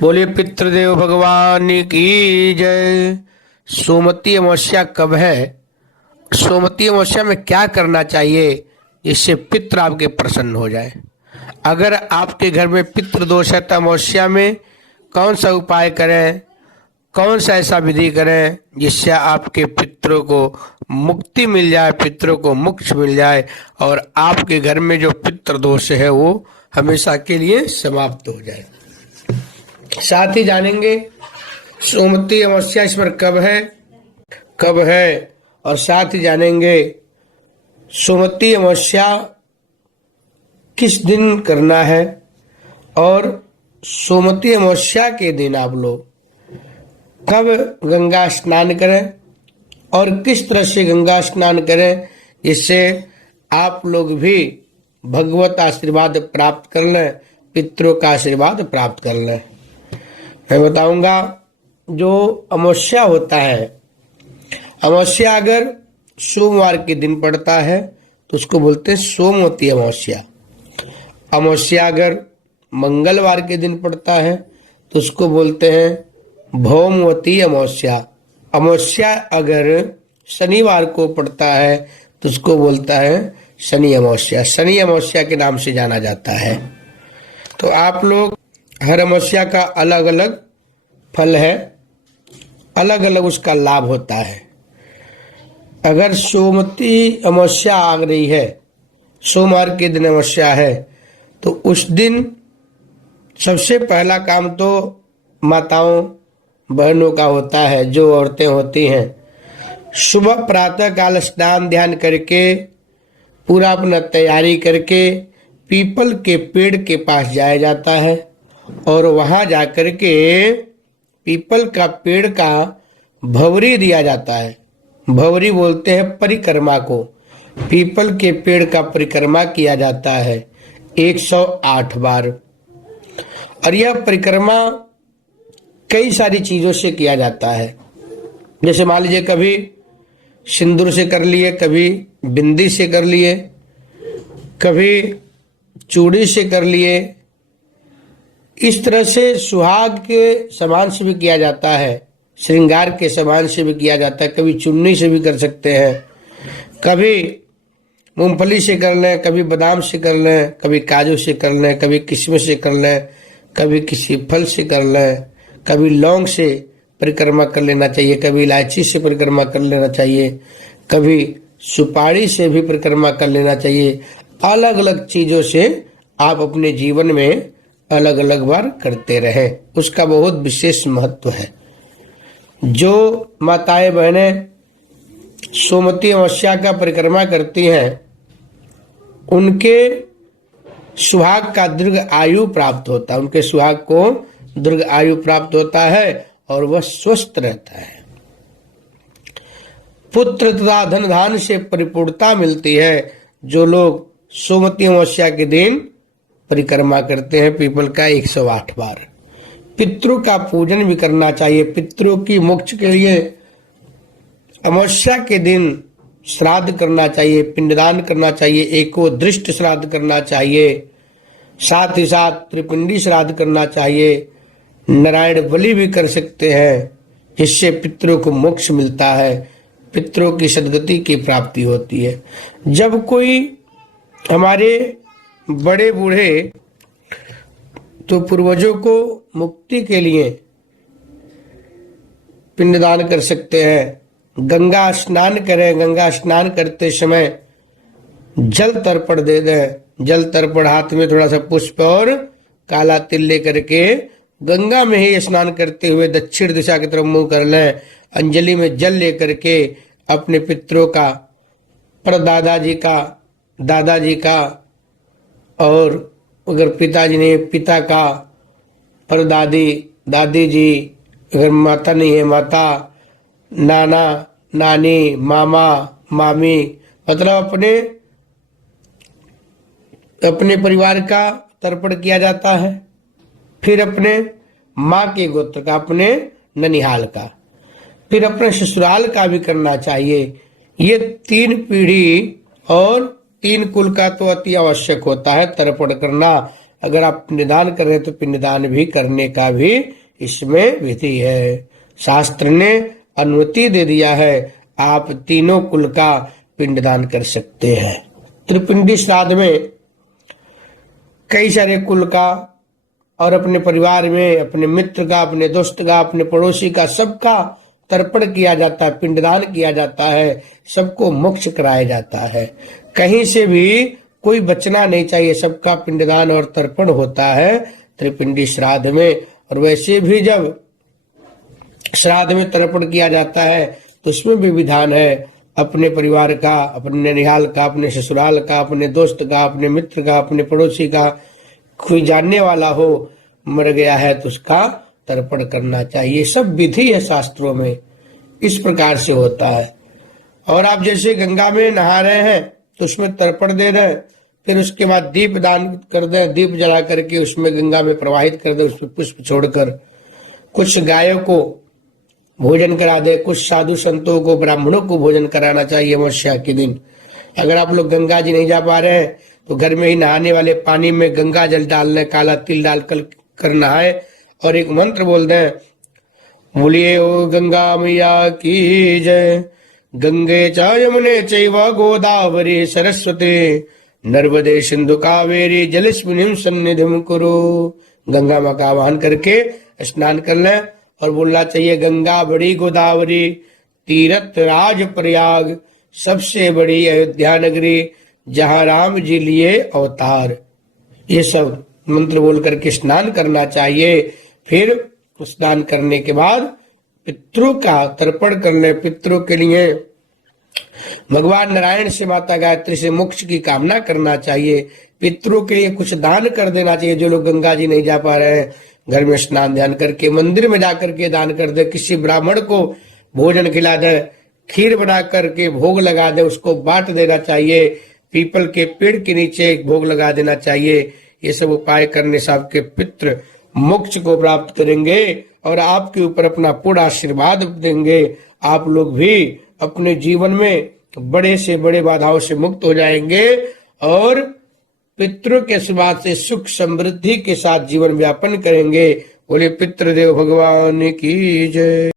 बोलिए पितृदेव भगवान की जय। सोमवती अमावस्या कब है? सोमवती अमावस्या में क्या करना चाहिए जिससे पितृ आपके प्रसन्न हो जाए? अगर आपके घर में पितृ दोष है तो अमावस्या में कौन सा उपाय करें, कौन सा ऐसा विधि करें जिससे आपके पितरों को मुक्ति मिल जाए, पितरों को मोक्ष मिल जाए और आपके घर में जो पितृ दोष है वो हमेशा के लिए समाप्त हो जाए। साथ ही जानेंगे सोमवती अमावस्या इस पर कब है और साथ ही जानेंगे सोमवती अमावस्या किस दिन करना है और सोमवती अमावस्या के दिन आप लोग कब गंगा स्नान करें और किस तरह से गंगा स्नान करें जिससे आप लोग भी भगवत आशीर्वाद प्राप्त कर लें, पितरों का आशीर्वाद प्राप्त कर लें। मैं बताऊंगा जो अमावस्या होता है, अमावस्या अगर सोमवार के दिन पड़ता है तो उसको बोलते हैं सोमवती अमावस्या। अमावस्या अगर मंगलवार के दिन पड़ता है तो उसको बोलते हैं भौमवती अमावस्या। अमावस्या अगर शनिवार को पड़ता है तो उसको बोलता है शनि अमावस्या। शनि अमावस्या के नाम से जाना जाता है। तो आप लोग हर अमावस्या का अलग अलग फल है, अलग अलग उसका लाभ होता है। अगर सोमवती अमावस्या आ रही है, सोमवार के दिन अमावस्या है, तो उस दिन सबसे पहला काम तो माताओं बहनों का होता है, जो औरतें होती हैं। सुबह प्रातः काल स्नान ध्यान करके पूरा अपना तैयारी करके पीपल के पेड़ के पास जाया जाता है और वहां जाकर के पीपल का पेड़ का भंवरी दिया जाता है। भंवरी बोलते हैं परिक्रमा को। पीपल के पेड़ का परिक्रमा किया जाता है 108 बार। और यह परिक्रमा कई सारी चीजों से किया जाता है। जैसे मान लीजिए कभी सिंदूर से कर लिए, कभी बिंदी से कर लिए, कभी चूड़ी से कर लिए। इस तरह से सुहाग के सामान से भी किया जाता है, श्रृंगार के सामान से भी किया जाता है। कभी चुन्नी से भी कर सकते हैं, कभी मूंगफली से कर लें, कभी बादाम से कर लें, कभी काजू से कर लें, कभी किशमिश से कर लें, कभी किसी फल से कर लें, कभी लौंग से परिक्रमा कर लेना चाहिए, कभी इलायची से परिक्रमा कर लेना चाहिए, कभी सुपारी से भी परिक्रमा कर लेना चाहिए। अलग अलग चीजों से आप अपने जीवन में अलग अलग बार करते रहें, उसका बहुत विशेष महत्व है। जो माताएं बहनें सोमवती अमावस्या का परिक्रमा करती हैं उनके सुहाग का दीर्घ आयु प्राप्त होता है, उनके सुहाग को दीर्घ आयु प्राप्त होता है और वह स्वस्थ रहता है। पुत्र तथा धन धान से परिपूर्णता मिलती है। जो लोग सोमवती अमावस्या के दिन परिक्रमा करते हैं पीपल का 108 बार। पितरों का पूजन भी करना चाहिए। पितरों की मोक्ष के लिए अमावस्या के दिन श्राद्ध करना चाहिए, पिंडदान करना चाहिए, एको दृष्ट श्राद्ध करना चाहिए, साथ ही साथ त्रिपिंडी श्राद्ध करना चाहिए। नारायण बलि भी कर सकते हैं, जिससे पितरों को मोक्ष मिलता है, पितरों की सद्गति की प्राप्ति होती है। जब कोई हमारे बड़े बूढ़े तो पूर्वजों को मुक्ति के लिए पिंडदान कर सकते हैं। गंगा स्नान करें, गंगा स्नान करते समय जल तर्पण दे दें। जल तर्पण हाथ में थोड़ा सा पुष्प और काला तिल लेकर के गंगा में ही स्नान करते हुए दक्षिण दिशा की तरफ मुंह कर लें। अंजलि में जल लेकर के अपने पितरों का, परदादाजी का, दादाजी का, और अगर पिताजी ने पिता का, परदादी, दादी जी, अगर माता नहीं है माता, नाना, नानी, मामा, मामी, मतलब अपने परिवार का तर्पण किया जाता है। फिर अपने माँ के गोत्र का, अपने ननिहाल का, फिर अपने ससुराल का भी करना चाहिए। ये 3 पीढ़ी और 3 कुल का तो अति आवश्यक होता है तर्पण करना। अगर आप पिंडदान कर रहे हैं तो पिंडदान भी करने का भी इसमें विधि है। शास्त्र ने अनुमति दे दिया है, आप तीनों कुल का पिंडदान कर सकते हैं। त्रिपिंडी श्राद्ध में कई सारे कुल का और अपने परिवार में अपने मित्र का, अपने दोस्त का, अपने पड़ोसी का, सबका तर्पण किया जाता है, पिंडदान किया जाता है, सबको मोक्ष कराया जाता है। कहीं से भी कोई बचना नहीं चाहिए, सबका पिंडदान और तर्पण होता है त्रिपिंडी श्राद्ध में। और वैसे भी जब श्राद्ध में तर्पण किया जाता है तो उसमें भी विधान है, अपने परिवार का, अपने ननिहाल का, अपने ससुराल का, अपने दोस्त का, अपने मित्र का, अपने पड़ोसी का, कोई जानने वाला हो मर गया है तो उसका तर्पण करना चाहिए। सब विधि है शास्त्रों में, इस प्रकार से होता है। और आप जैसे गंगा में नहा रहे हैं तो उसमें तर्पण दे रहे हैं, फिर उसके बाद दीप दान कर दें, दीप जला करके उसमें गंगा में प्रवाहित कर दें, उसमें पुष्प छोड़कर कुछ गायों को भोजन करा दे, कुछ साधु संतों को, ब्राह्मणों को भोजन कराना चाहिए अमावस्या के दिन। अगर आप लोग गंगा जी नहीं जा पा रहे हैं तो घर में ही नहाने वाले पानी में गंगा जल डाल लें, काला तिल डाल कर नहाए और एक मंत्र बोल दें, बोलिए ओ गंगा मैया की जय, गंगे च यमुने चैव गोदावरी सरस्वती नर्मदे सिंधु कावेरी जलेस्मिनीं सन्निधिं कुरु। गंगा मां का आवाहन करके स्नान कर लें और बोलना चाहिए, गंगा बड़ी गोदावरी तीरथ राज प्रयाग, सबसे बड़ी अयोध्या नगरी जहां राम जी लिए अवतार। ये सब मंत्र बोल करके स्नान करना चाहिए। फिर स्नान करने के बाद पितरों का तर्पण कर ले। पितरों के लिए भगवान नारायण से, माता गायत्री से मोक्ष की कामना करना चाहिए। पितरों के लिए कुछ दान कर देना चाहिए। जो लोग गंगा जी नहीं जा पा रहे हैं, घर में स्नान ध्यान करके, मंदिर में जाकर के दान कर दे, किसी ब्राह्मण को भोजन खिला दे, खीर बना करके भोग लगा दे, उसको बांट देना चाहिए। पीपल के पेड़ के नीचे भोग लगा देना चाहिए। ये सब उपाय करने से आपके पितृ मोक्ष को प्राप्त करेंगे और आपके ऊपर अपना पूरा आशीर्वाद देंगे। आप लोग भी अपने जीवन में बड़े से बड़े बाधाओं से मुक्त हो जाएंगे और पितरों के आशीर्वाद से सुख समृद्धि के साथ जीवन व्यापन करेंगे। बोले पितृदेव भगवान की जय।